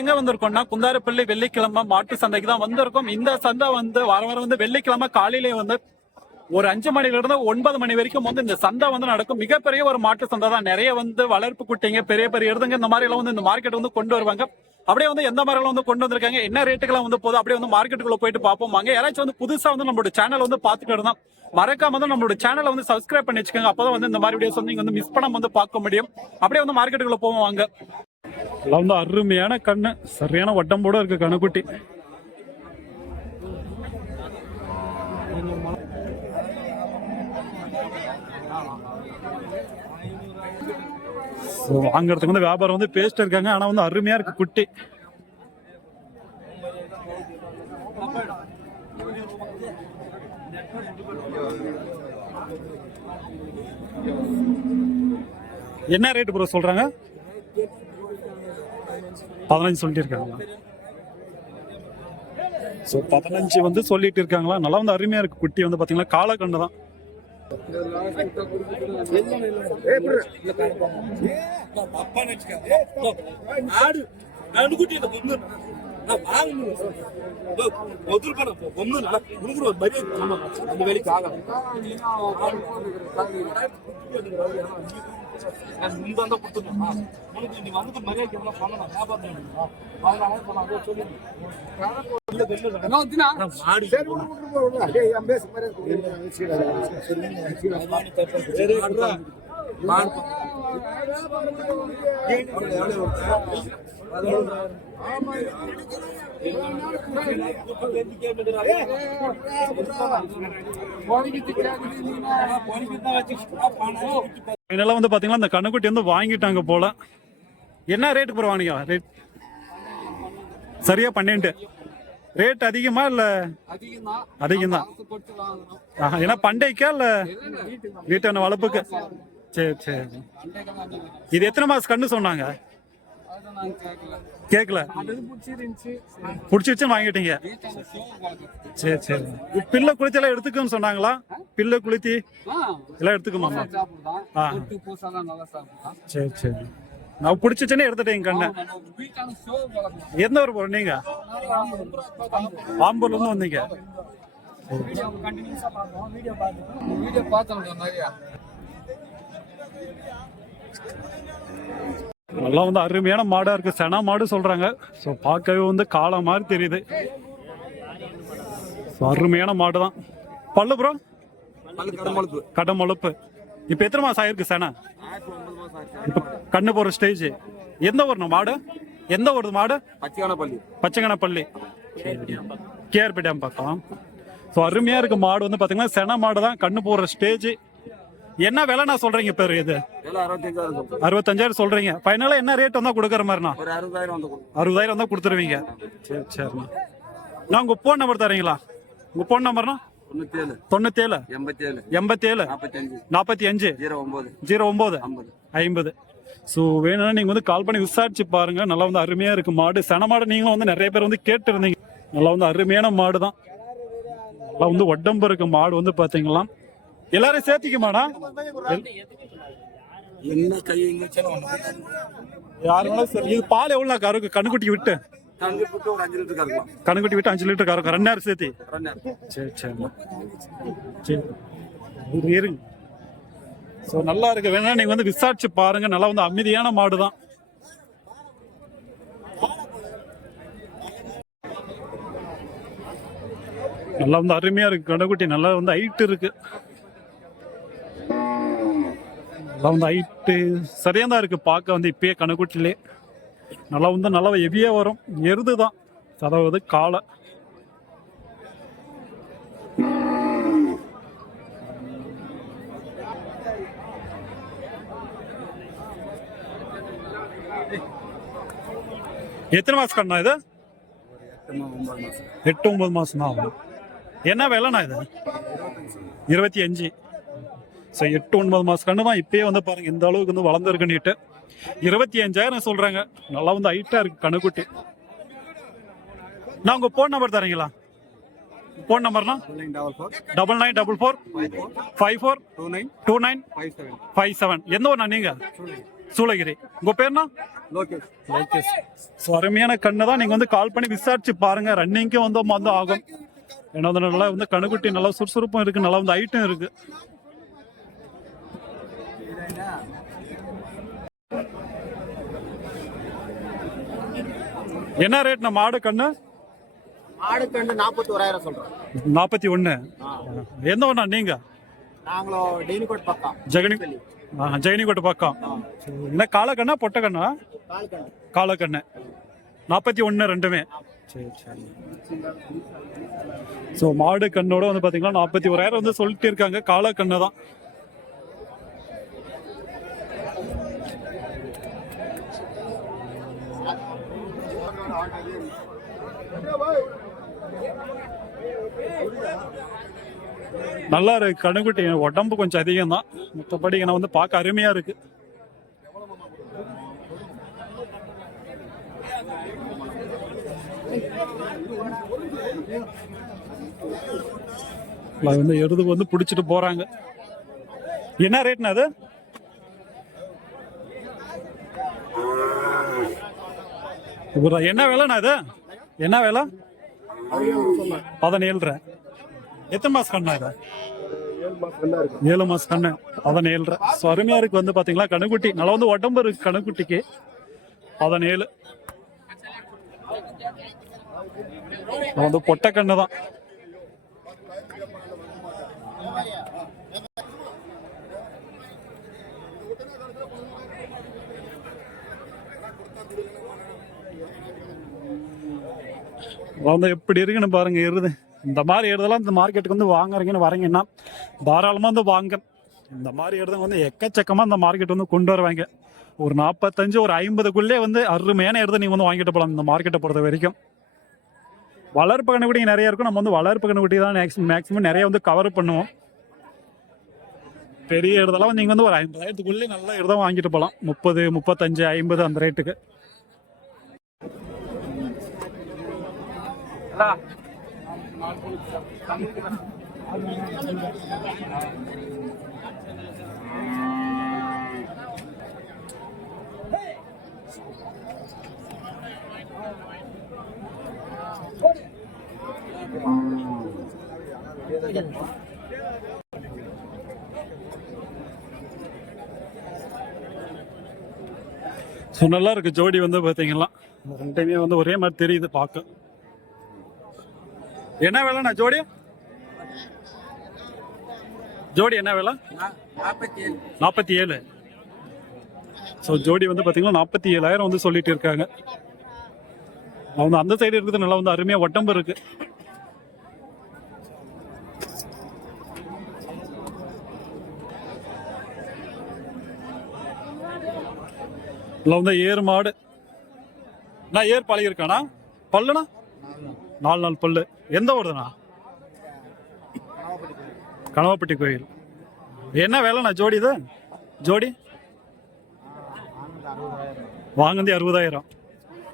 எங்க வந்திருக்கோம்னா குந்தாரப்பள்ளி வெள்ளிக்கிழமை மாட்டு சந்தைக்கு தான் வந்திருக்கோம். இந்த சந்தை வந்து வார வாரம் வந்து வெள்ளிக்கிழமை காலையிலே வந்து ஒரு அஞ்சு மணில இருந்து ஒன்பது மணி வரைக்கும் வந்து இந்த சந்தை வந்து நடக்கும். மிகப்பெரிய ஒரு மாட்டு சந்தை தான். நிறைய வந்து வளர்ப்பு குட்டிங்க பெரிய பெரிய எருதுங்க இந்த மாதிரி எல்லாம் வந்து இந்த மார்க்கெட் வந்து கொண்டு வருவாங்க. அப்படியே வந்து எந்த மாதிரி வந்து கொண்டு வந்திருக்காங்க என்ன ரேட்டுக்கெல்லாம் வந்து போதும் அப்படியே வந்து மார்க்கெட்டுக்குள்ள போயிட்டு பார்ப்போம். வாங்க யாராச்சும் வந்து புதுசா வந்து நம்மளோட சேனல் வந்து பாத்துட்டு இருந்தா மறக்காம வந்து நம்மளோட சேனலை வந்து சப்ஸ்கிரைப் பண்ணி வச்சுக்கோங்க. அப்பதான் வந்து இந்த மாதிரி வீடியோஸ் வந்து நீங்க வந்து மிஸ் பண்ணாம வந்து பார்க்க முடியும். அப்படியே வந்து மார்க்கெட்டுக்குள்ள போவோம் வாங்க. எல்லாம் வந்து அருமையான கண்ணு. சரியான வட்டம்போட இருக்கு கண்ணுக்குட்டி. So, வாங்குறதுக்கு வந்து வியாபாரம் வந்து பேசிட்டு இருக்காங்க. ஆனா வந்து அருமையா இருக்கு குட்டி. என்ன ரேட் ப்ரோ சொல்றாங்க? பதினஞ்சு சொல்லிட்டு இருக்காங்களா ஸோ பதினஞ்சு வந்து சொல்லிட்டு இருக்காங்களா நல்லா வந்து அருமையாக இருக்குது குட்டி வந்து பார்த்தீங்கன்னா காலக்கண்டு தான். வேலைக்கு ஆகும் இந்த அந்த கொடுத்துருந்தோம் உனக்கு நீ வந்து மரியாதை எவ்வளோ இதெல்லாம் வந்து பாத்தீங்கன்னா இந்த கண்ணுக்குட்டி வந்து வாங்கிட்டாங்க போல. என்ன ரேட்டுக்கு ப்ரோ வாங்கிங்க ரேட் சரியா பன்னெண்டு. ரேட் அதிகமா இல்ல? அதிகம் தான் ஏன்னா பண்டைக்கா இல்ல? வீட்டான வளர்ப்புக்கு? சரி சரி. இது எத்தனை மாசம் கண்ணு சொன்னாங்க? கேட்கல பிடிச்சிருச்சுன்னு வாங்கிட்டீங்க. சரி சரி. பில்ல பிள்ளை குளித்தி எல்லாம் எடுத்துக்கோன்னு சொன்னாங்களா? பிள்ளை குளித்தி எல்லாம் எடுத்துக்குமாமா ஆ. சரி சரி. நான் பிடிச்சிச்சுன்னு எடுத்துட்டேன் கண்ணை. எந்த ஊர் போறோம் நீங்க? ஆம்பூர்ல இருந்து வந்தீங்க. வீடியோ பார்த்தோம் நிறையா நல்லா வந்து அருமையான மாடா இருக்கு. செனா மாடு சொல்றாங்க. ஸோ பார்க்கவே வந்து காளை மாதிரி தெரியுது. அருமையான மாடு தான் பல்லு ப்ரோ கடமொழுப்பு. இப்போ எத்தனை மாசம் ஆயிருக்கு செனா? இப்போ கண்ணு போற ஸ்டேஜ் எந்த ஊர்ண்ணா மாடு? எந்த ஊர் மாடு? பச்சையானப்பள்ளி பச்சைங்கனப்பள்ளி கேஆர்பி டேம் பக்கம். ஸோ அருமையா இருக்கு மாடு வந்து பாத்தீங்கன்னா சென மாடு தான் கண்ணு போற ஸ்டேஜ் என்ன விலை நான் சொல்றீங்க பேரு இது? அறுபத்தஞ்சாயிரம் சொல்றீங்க. ஃபைனலா என்ன ரேட் வந்தா கொடுக்குற மாதிரிண்ணா? அறுபதாயிரம் வந்து கொடுத்துருவீங்க. சரி சரிண்ணா. நான் உங்க ஃபோன் நம்பர் தரீங்களா? உங்க ஃபோன் நம்பர்னா தொண்ணூத்தேழு. எண்பத்தி ஏழு எண்பத்தி ஏழு நாற்பத்தஞ்சு நாற்பத்தி அஞ்சு ஜீரோ ஒன்பது ஐம்பது. ஸோ வேணும்னா நீங்கள் வந்து கால் பண்ணி விசாரிச்சு பாருங்க. நல்லா வந்து அருமையாக இருக்கு மாடு. சன மாடு நீங்களும் வந்து நிறைய பேர் வந்து கேட்டு இருந்தீங்க நல்லா வந்து அருமையான மாடு தான் நல்லா வந்து உடம்பு இருக்கு மாடு வந்து பார்த்தீங்களா எல்லாரும் சேர்த்திக்க மாடா என்ன கை யாரு வேணாலும் சரி. இது பால் எவ்வளோ கருக்கு கண்ணுக்குட்டி விட்டு. கண்ணுக்குட்டி விட்டு அஞ்சு லிட்டர் கறக்கும். ரெண்டாயிரம் சேர்த்தி. சரி சரி. சரி. இருங்க. ஸோ நல்லா இருக்கு. வேணா நீங்க வந்து விசாரிச்சு பாருங்க. நல்லா வந்து அமைதியான மாடு தான். நல்லா வந்து அருமையா இருக்கு. கடைக்குட்டி நல்லா வந்து ஹைட் இருக்கு. நல்லா வந்து ஹைட்டு சரியா தான் இருக்கு பார்க்க வந்து இப்பயே கணக்குட்டிலே நல்லா வந்து நல்லா ஹெவியா வரும். எருது தான் அதாவது காலை. எத்தனை மாசம் கண்ணா இது? எட்டு ஒன்பது மாசம். தான் ஆகும் என்ன விலைண்ணா இது? இருபத்தி அஞ்சு ஸோ எட்டு ஒன்பது மாதம் கண்ணு தான் இப்பயே வந்து பாருங்க இந்த அளவுக்கு வந்து வளர்ந்துருக்குன்னுட்டு இருபத்தி அஞ்சாயிரம் சொல்றாங்க. நல்லா வந்து ஹைட்டா இருக்கு கணக்குட்டி நான் உங்க ஃபோன் நம்பர் தரீங்களா? Phone நம்பர்னா double nine double four five four two nine two nine five seven எந்த ஒன்றா நீங்க? சூளகிரி. உங்க பேர்னா லோகேஷ் லோகேஷ் ஸோ அருமையான கண்ணு தான். நீங்க வந்து கால் பண்ணி விசாரிச்சு பாருங்க. ரன்னிங்க்கும் வந்து வந்து ஆகும். ஏன்னா வந்து நல்லா வந்து கணுக்குட்டி நல்லா சுறுசுறுப்பும் இருக்கு. நல்லா வந்து ஹைட்டும் இருக்கு. என்ன ரேட் நம்ம மாடு கண்ணு? மாடு கண்டு நாற்பத்தி ஓராயிரம் சொல்றோம் நாற்பத்தி ஒன்று எந்த ஒன்றா நீங்க? நாங்களும் டெய்னிகோட் பக்கம். ஜெகனி ஆ, ஜெகனிக்கோட்டை பக்கம். என்ன காலக்கண்ணா பொட்டக்கண்ணா காலக்கண்ணு நாற்பத்தி ஒன்று ரெண்டுமே. சரி சரி. ஸோ மாடு கண்ணோட வந்து பார்த்தீங்கன்னா நாற்பத்தி ஓராயிரம் வந்து சொல்லிட்டு இருக்காங்க. காலக்கண்ணு தான் நல்லா இருக்கு கணுக்குட்டி உடம்பு கொஞ்சம் அதிகம் தான் மற்றபடி நான் வந்து பார்க்க அருமையா இருக்கு. வந்து எருதுக்கு வந்து பிடிச்சிட்டு போறாங்க. என்ன ரேட்னா அது? என்ன வேலைண்ணா அது? என்ன விலை? பதினேழு எத்தனை மாசம் கண்ணா இது? ஏழு மாசம் கண்ணு பதினேழு ஸோ அருமையா இருக்கு வந்து பாத்தீங்களா? கணுக்குட்டி. நல்லா வந்து உடம்பு இருக்கு கணுக்குட்டிக்கு. பதினேழு இது வந்து பொட்டை கண்ணு தான். வந்து எப்படி இருக்குன்னு பாருங்க எருது. இந்த மாதிரி எருதெல்லாம் இந்த மார்க்கெட்டுக்கு வந்து வாங்குறீங்கன்னு வரீங்கன்னா தாராளமாக வந்து வாங்க. இந்த மாதிரி எருதுங்க வந்து எக்கச்சக்கமாக இந்த மார்க்கெட் வந்து கொண்டு வருவாங்க. ஒரு நாற்பத்தஞ்சு ஒரு ஐம்பதுக்குள்ளே வந்து அருமையான எருதை நீங்கள் வந்து வாங்கிட்டு போகலாம் இந்த மார்க்கெட்டை பொறுத்த வரைக்கும். வளர்ப்பு கண்ணுக்குட்டி நிறைய இருக்கும். நம்ம வந்து வளர்ப்பு கண்ணுக்குட்டி தான் மேக்ஸிமம் நிறைய வந்து கவர் பண்ணுவோம். பெரிய இடதெல்லாம் நீங்கள் வந்து ஒரு ஐம்பதாயிரத்துக்குள்ளே நல்ல இடதான் வாங்கிட்டு போகலாம் முப்பது முப்பத்தஞ்சு ஐம்பது அந்த ரேட்டுக்கு ஸோ நல்லா இருக்கு. ஜோடி வந்து பார்த்தீங்கன்னா ரெண்டுமே வந்து ஒரே மாதிரி தெரியுது பார்க்க. என்ன விலைண்ணா ஜோடி? ஜோடி என்ன விலை? நாற்பத்தி ஏழு ஸோ ஜோடி வந்து பார்த்தீங்கன்னா நாற்பத்தி ஏழாயிரம் வந்து சொல்லிட்டு இருக்காங்க. அவங்க அந்த சைடு இருக்கிறது நல்லா வந்து அருமையாக ஒட்டம்பு இருக்கு. இல்லை வந்து ஏர் மாடு. நான் ஏர் பழகிருக்கானா பல்லுனா நாலு நாள் பல்லு. எந்த ஊருதுண்ணா? கனவாப்பட்டி கோயில். என்ன வேலைண்ணா ஜோடி இது? ஜோடி? வாங்குனது அறுபதாயிரம்.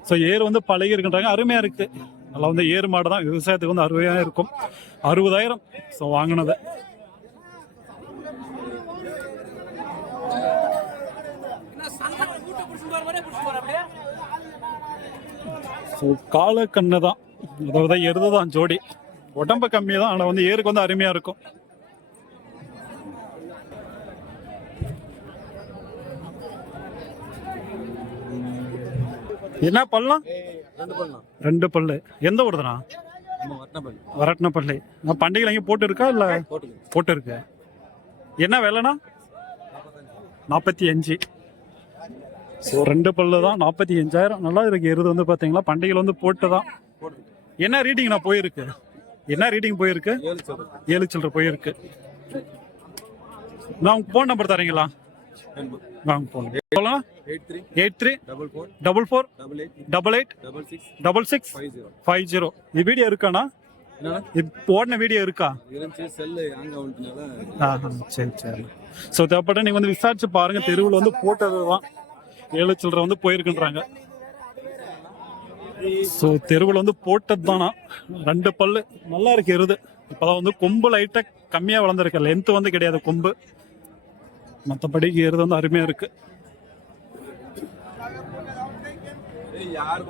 ஸோ ஏர் வந்து பழகி இருக்குன்றாங்க. அருமையாக இருக்கு. நல்லா வந்து ஏர் மாடு தான். விவசாயத்துக்கு வந்து அருமையாக இருக்கும். அறுபதாயிரம். ஸோ வாங்கினது. ஸோ கால கண்ணு தான். அதாவது எருது தான் ஜோடி. உடம்பு கம்மி தான் ஆனால் வந்து ஏருக்கு வந்து அருமையாக இருக்கும். என்ன பல்லாம் ரெண்டு ரெண்டு பல்லு. எந்த ஊருதுண்ணா? வரட்டினப்பள்ளி நான் பண்டிகையில் எங்கேயும் போட்டு இருக்கா இல்லை? போட்டு இருக்கு என்ன விலைண்ணா? நாற்பத்தி அஞ்சு. ஸோ ரெண்டு பல்லு தான் நாற்பத்தி அஞ்சாயிரம். நல்லா இருக்கு. எருது வந்து பார்த்தீங்களா பண்டிகையில் வந்து போட்டு தான் போட்டு என்ன ரீடிங் நான் போயிருக்கு? என்ன ரீடிங் போயிருக்கு? ஏழு சில்லற. போயிருக்கு. நான் ஃபோன் நம்பர் தரீங்களா? எண்பது வாங்க போன் சொல்லலாம். Eight three. Double four. Double eight. Double six. Five zero. இது வீடியோ இருக்காண்ணா? ஓடின வீடியோ இருக்கா? சரி சரி. ஸோ தேவைப்பட்ட நீங்கள் வந்து விசாரிச்சு பாருங்க. தெருவில் வந்து போட்டது தான் ஏழு சில்லற வந்து போயிருக்குன்றாங்க. ஸோ தெருவில் வந்து போட்டது தானா ரெண்டு பல்லு. நல்லா இருக்கு இருது இப்போதான் வந்து கொம்பு லைட்டாக கம்மியாக வளர்ந்துருக்கு. லென்த்து வந்து கிடையாது கொம்பு. மற்றபடி இருது வந்து அருமையாக இருக்கு. யார்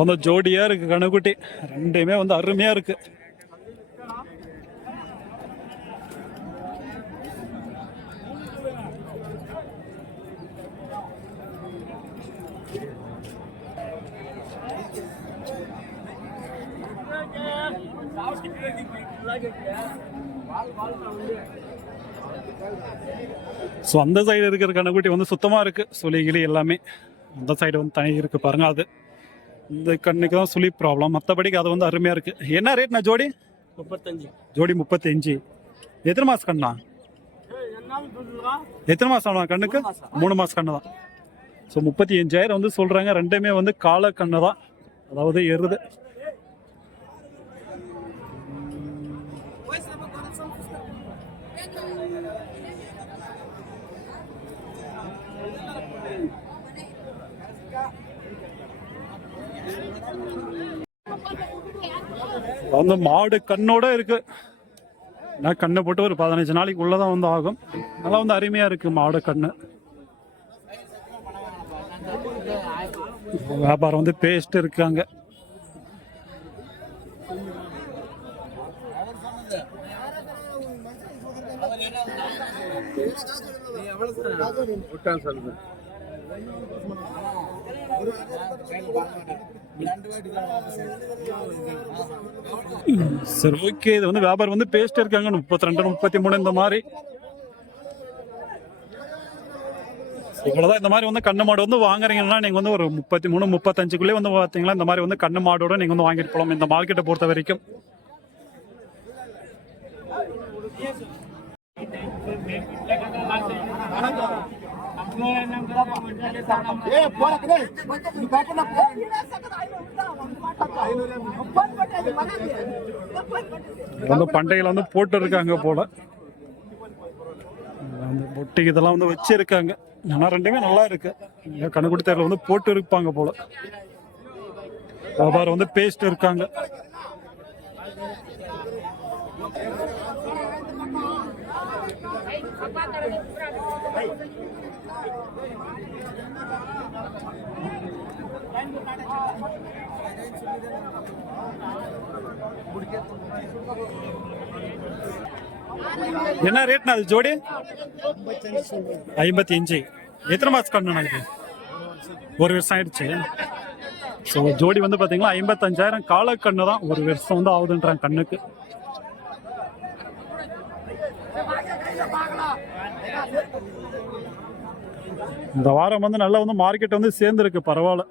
வந்து ஜோடியா இருக்கு கணுக்குட்டி. ரெண்டுமே வந்து அருமையா இருக்கு. ஸோ அந்த சைடு இருக்கிற கண்ணுக்குட்டி வந்து சுத்தமா இருக்கு. சுழி கிளி எல்லாமே அந்த சைடு வந்து தனி இருக்கு பாருங்க அது. இந்த கண்ணுக்கு தான் சுழி ப்ராப்ளம் மற்றபடிக்கு அது வந்து அருமையா இருக்கு. என்ன ரேட் நான் ஜோடி? முப்பத்தஞ்சு. ஜோடி முப்பத்தஞ்சு. எத்தனை மாசம் கண்ணா? எத்தனை ஆனா கண்ணுக்கு? மூணு மாசம். கண்ணு தான். ஸோ முப்பத்தி அஞ்சாயிரம் வந்து சொல்றாங்க. ரெண்டுமே வந்து கால கண்ணு தான். அதாவது எருது. வந்து மாடு கண்ணோட இருக்கு. நான் கண்ணை போட்டு ஒரு பதினஞ்சு நாளைக்கு உள்ளதான் வந்து ஆகும். நல்லா வந்து அருமையா இருக்கு மாடு கண்ணு. வியாபாரம் வந்து பேஸ்ட் இருக்காங்க சரி ஓகே இது வந்து வியாபாரம் வந்து பேஸ்ட் இருக்காங்க முப்பத்தி ரெண்டு முப்பத்தி மூணு இந்த மாதிரி இவ்வளவுதான் இந்த மாதிரி வந்து கண்ணு மாடு வந்து வாங்குறீங்கன்னா நீங்க வந்து ஒரு முப்பத்தி மூணு முப்பத்தஞ்சுக்குள்ளே வந்து பாத்தீங்களா இந்த மாதிரி வந்து கண்ணு மாடோட நீங்க வந்து வாங்கிட்டு போகலாம் இந்த மார்க்கெட்டை பொறுத்த வரைக்கும் ஏ போறக்கு நீ காட்டுனா வந்து பண்டையில வந்து போட்டு இருக்காங்க போல. அந்த பொட்டி இதெல்லாம் வந்து வச்சிருக்காங்க. ஆனா ரெண்டுமே நல்லா இருக்கு. இங்க தேர்தல் வந்து போட்டு இருப்பாங்க போல. வியாபாரம் வந்து பேசிட்டு இருக்காங்க. என்ன ரேட்னா அது ஜோடி? ஐம்பத்தி அஞ்சு. எத்தனை மாதம் கண்ணு இது ஒரு வருஷம் ஆயிடுச்சு. ஸோ ஜோடி வந்து பார்த்தீங்கன்னா ஐம்பத்தஞ்சாயிரம் கால கண்ணு தான் ஒரு வருஷம் வந்து ஆகுதுன்றாங்க கண்ணுக்கு. இந்த வாரம் வந்து நல்லா வந்து மார்க்கெட் வந்து சேர்ந்துருக்கு பரவாயில்ல.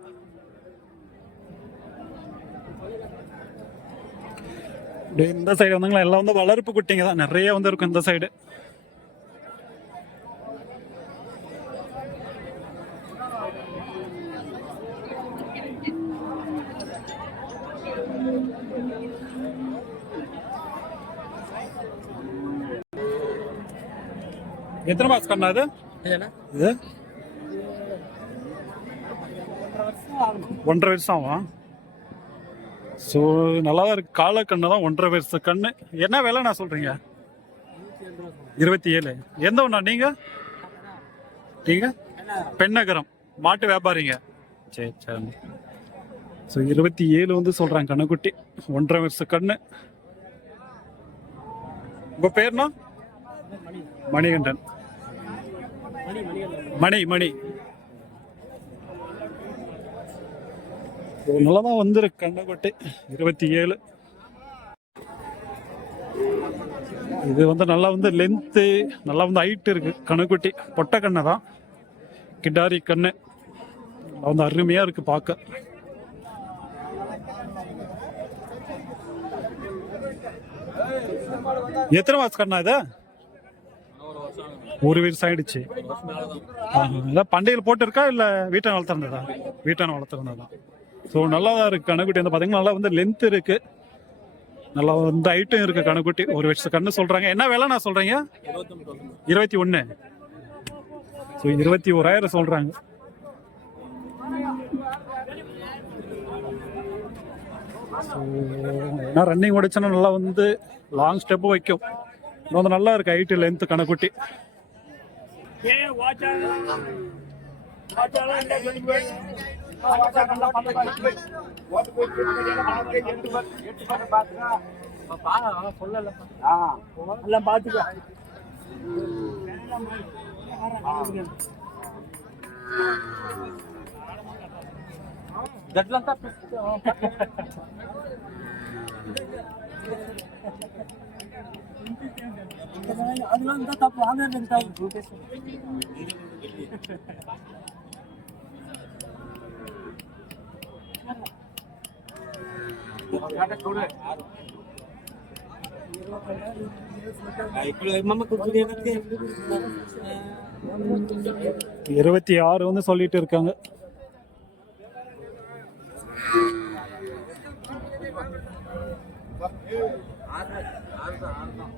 அப்படியே இந்த சைடு வந்தாங்களா? எல்லாம் வந்து வளர்ப்பு குட்டிங்க தான். நிறைய வந்து இருக்கும் இந்த சைடு எத்தனை மாசம் கண்ணா இது? இது? ஒன்றரை வருஷம் ஆகும். ஸோ நல்லா தான் இருக்கு. கால கண்ணு தான் ஒன்றரை வருஷ கண்ணு. என்ன விலை நான் சொல்றீங்க? இருபத்தி ஏழு எந்த ஒன்றா நீங்க? நீங்க? பெண்ணகரம். மாட்டு வியாபாரிங்க. சரி சரி. ஸோ இருபத்தி ஏழு வந்து சொல்றாங்க கண்ணுக்குட்டி. ஒன்றரை வருஷ கண்ணு. உங்க பேர்னா மணிகண்டன். மணி மணி. நல்லா தான் வந்திருக்கு கண்ணுக்குட்டி இருபத்தி ஏழு. இது வந்து நல்லா வந்து லென்த்து நல்லா வந்து ஹைட் இருக்கு. கண்ணுக்குட்டி பொட்டை கண்ணை தான். கிடாரி கண்ணு. வந்து அருமையா இருக்கு பார்க்க. எத்தனை மாதம் கண்ணா இது? ஒரு வருஷம் ஆயிடுச்சு. இல்லை பண்டையில் போட்டிருக்கா இல்லை வீட்டை வளர்த்துருந்ததா வீட்டை வளர்த்துருந்ததா ஸோ நல்லா தான் இருக்குது கணக்குட்டி வந்து பார்த்தீங்கன்னா நல்லா வந்து லென்த் இருக்குது நல்லா வந்து ஹைட்டும் இருக்குது கணக்குட்டி ஒரு வருஷம் கண்ணு சொல்கிறாங்க என்ன வேலை நான் சொல்கிறீங்க இருபத்தி ஒன்று ஸோ இருபத்தி ஓராயிரம் சொல்கிறாங்க ஏன்னா ரன்னிங் ஓடிச்சுன்னா நல்லா வந்து லாங் ஸ்டெப்பு வைக்கும். வந்து நல்லா இருக்கு ஹைட்டு லென்த்து கணக்குட்டி எல்லாம் பாத்துக்க గట్లంతా అదంతా తప్పు ఆన్లైన్ తింటావు இருபத்தி ஆறு வந்து சொல்லிட்டு இருக்காங்க. ஆறு ஆறு தான் ஆறு தான்.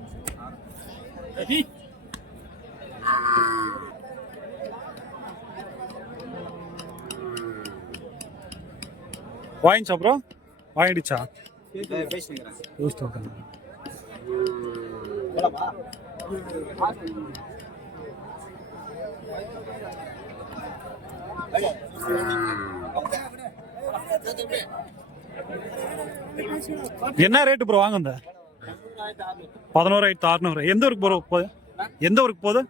ப்ரோ வாங்கிடுச்சா? என்ன ரேட்டு ப்ரோ வாங்க இந்த பதினோராயிரத்து அறுநூறு. எந்த ஊருக்கு ப்ரோ போகுது? எந்த ஊருக்கு போகுது?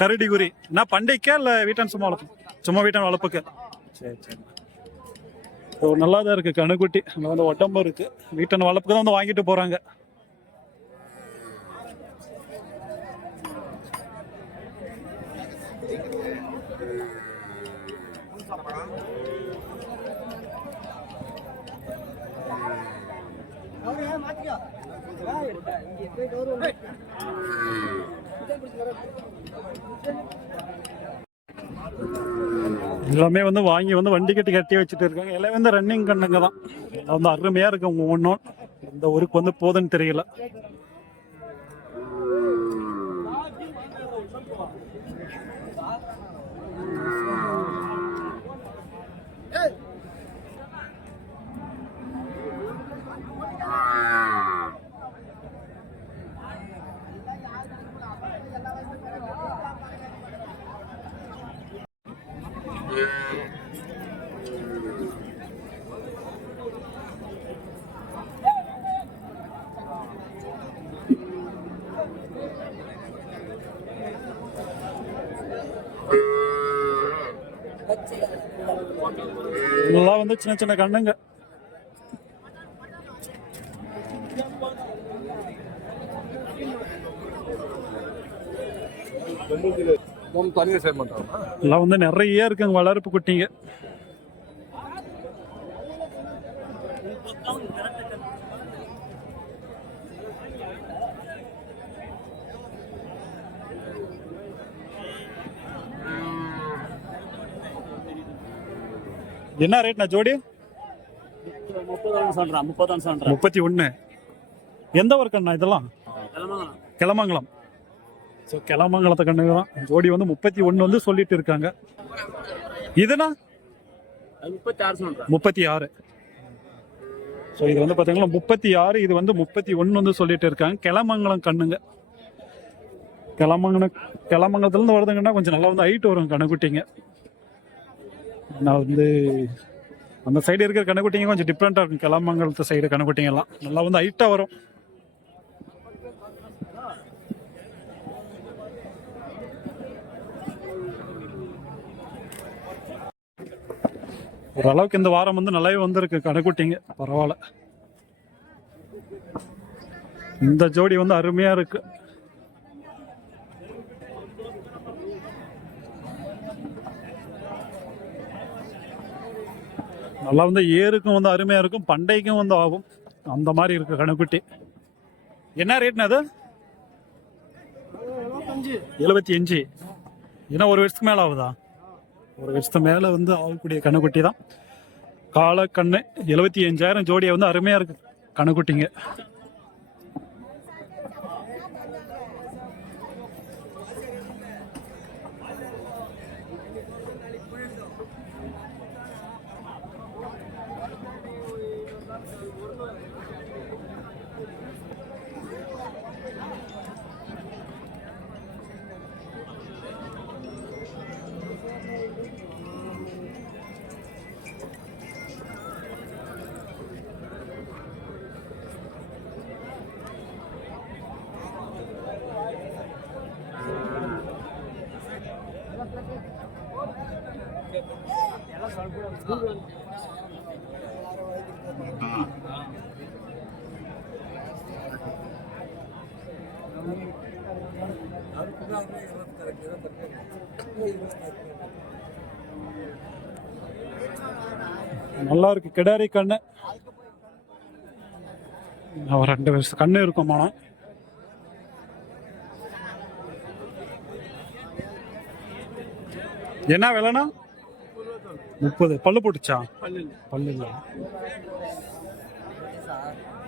கரடிகுரி. என்ன பண்டைக்கா இல்லை வீட்டான் சும்மா வளர்ப்பு சும்மா வீட்டான் வளர்ப்புக்கு? சரி சரி. ஸோ நல்லா தான் இருக்குது கணுக்குட்டி. அங்கே வந்து உடம்பு இருக்குது வீட்டான் வளர்ப்புக்கு தான் வந்து வாங்கிட்டு போறாங்க. எல்லாமே வந்து வாங்கி வந்து வண்டி கட்டி கட்டி வச்சுட்டு இருக்காங்க. எல்லாம் வந்து ரன்னிங் கண்ணுங்க தான். அது வந்து அருமையாக இருக்கு ஒன்றும் இந்த ஊருக்கு வந்து போதுன்னு தெரியல இதெல்லாம் வந்து சின்ன சின்ன கண்ணுங்க. எல்லாம் வந்து நிறைய இருக்குங்க வளர்ப்பு குட்டிங்க. என்ன ரேட்ண்ணா ஜோடி? முப்பத்தி ஒன்று எந்த ஊர் கண்ணா இதெல்லாம்? கிளமங்கலம் ஸோ கிளமங்கலத்தை கண்ணுங்க தான். ஜோடி வந்து முப்பத்தி ஒன்று வந்து சொல்லிட்டு இருக்காங்க. இதுனா? முப்பத்தி ஆறு முப்பத்தி ஆறு. ஸோ இது வந்து பார்த்தீங்கன்னா முப்பத்தி ஆறு இது வந்து முப்பத்தி ஒன்று வந்து சொல்லிட்டு இருக்காங்க. கிளமங்கலம் கண்ணுங்க. கிளமங்கலம் கிளமங்கலத்துலேருந்து வருதுங்கன்னா கொஞ்சம் நல்லா வந்து ஹைட் வரும் கண்ணுக்குட்டிங்க. நான் வந்து அந்த சைடு இருக்கிற கணக்குட்டிங்க கொஞ்சம் டிஃப்ரெண்ட்டாக இருக்கும். கிளமங்கலத்து சைடு கணக்குட்டிங்கெல்லாம் நல்லா வந்து ஹைட்டாக வரும். ஓரளவுக்கு இந்த வாரம் வந்து நல்லாவே வந்திருக்கு கடைக்குட்டிங்க பரவாயில்ல. இந்த ஜோடி வந்து அருமையாக இருக்குது நல்லா வந்து ஏருக்கும் வந்து அருமையா இருக்கும் பண்டைக்கும் வந்து ஆகும். அந்த மாதிரி இருக்கு கணக்குட்டி. என்ன ரேட்னா அது? எழுபத்தி அஞ்சு. ஏன்னா ஒரு வருஷத்துக்கு மேல ஆகுதா? ஒரு வருஷத்து மேல வந்து ஆகக்கூடிய கண்ணுக்குட்டி தான். கால கண்ணு எழுபத்தி அஞ்சாயிரம் ஜோடியை வந்து அருமையா இருக்கு கண்ணுக்குட்டிங்க நல்லா இருக்கு. கிடாரி கண்ணு. ஒரு ரெண்டு வருஷம் கண்ணு இருக்கும் மனம் என்ன விலைனா முப்பது. பல்லு போட்டுச்சா? பல்லு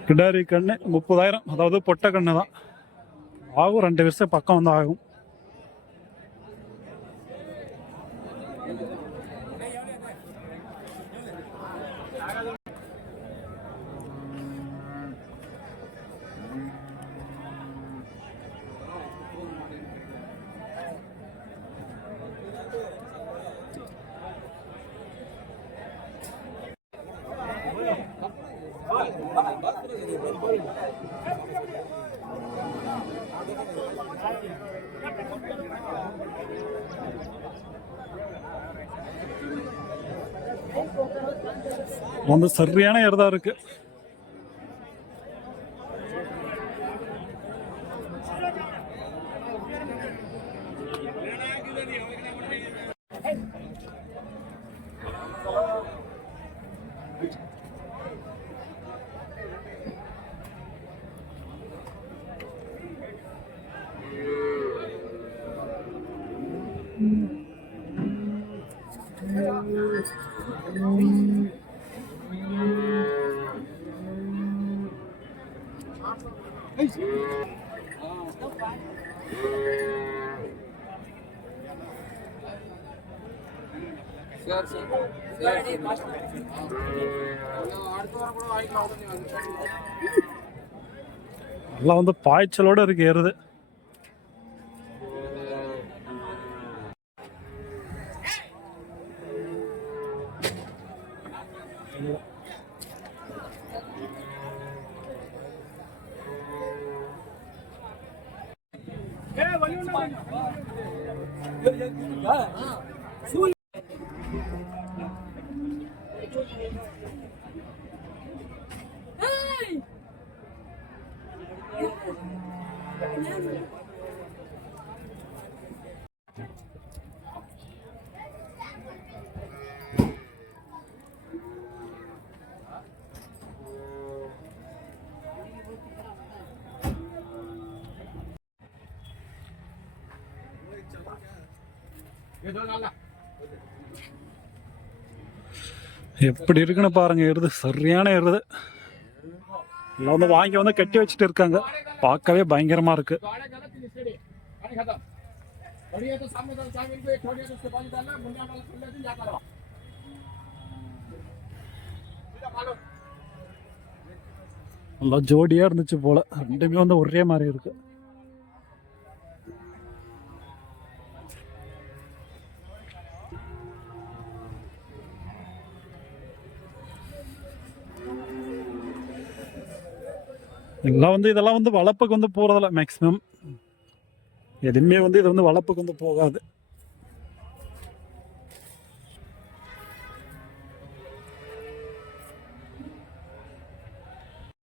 கிடாரி கண்ணு முப்பதாயிரம். அதாவது பொட்டை கண்ணு தான் ஆகும். ரெண்டு வருஷம் பக்கம் வந்து ஆகும். வந்து சரியான இடதா இருக்குது எல்லாம் வந்து பாய்ச்சலோட இருக்கு ஏறுது. எப்படி இருக்குன்னு பாருங்க எருது. சரியான எருது. எல்லாம் வந்து வாங்கி வந்து கட்டி வச்சுட்டு இருக்காங்க. பார்க்கவே பயங்கரமா இருக்கு. நல்லா ஜோடியா இருந்துச்சு போல. ரெண்டுமே வந்து ஒரே மாதிரி இருக்கு. எல்லாம் வந்து இதெல்லாம் வந்து வளர்ப்புக்கு வந்து போகிறதில்ல மேக்ஸிமம் எதுவுமே வந்து இது வந்து வளர்ப்புக்கு வந்து போகாது.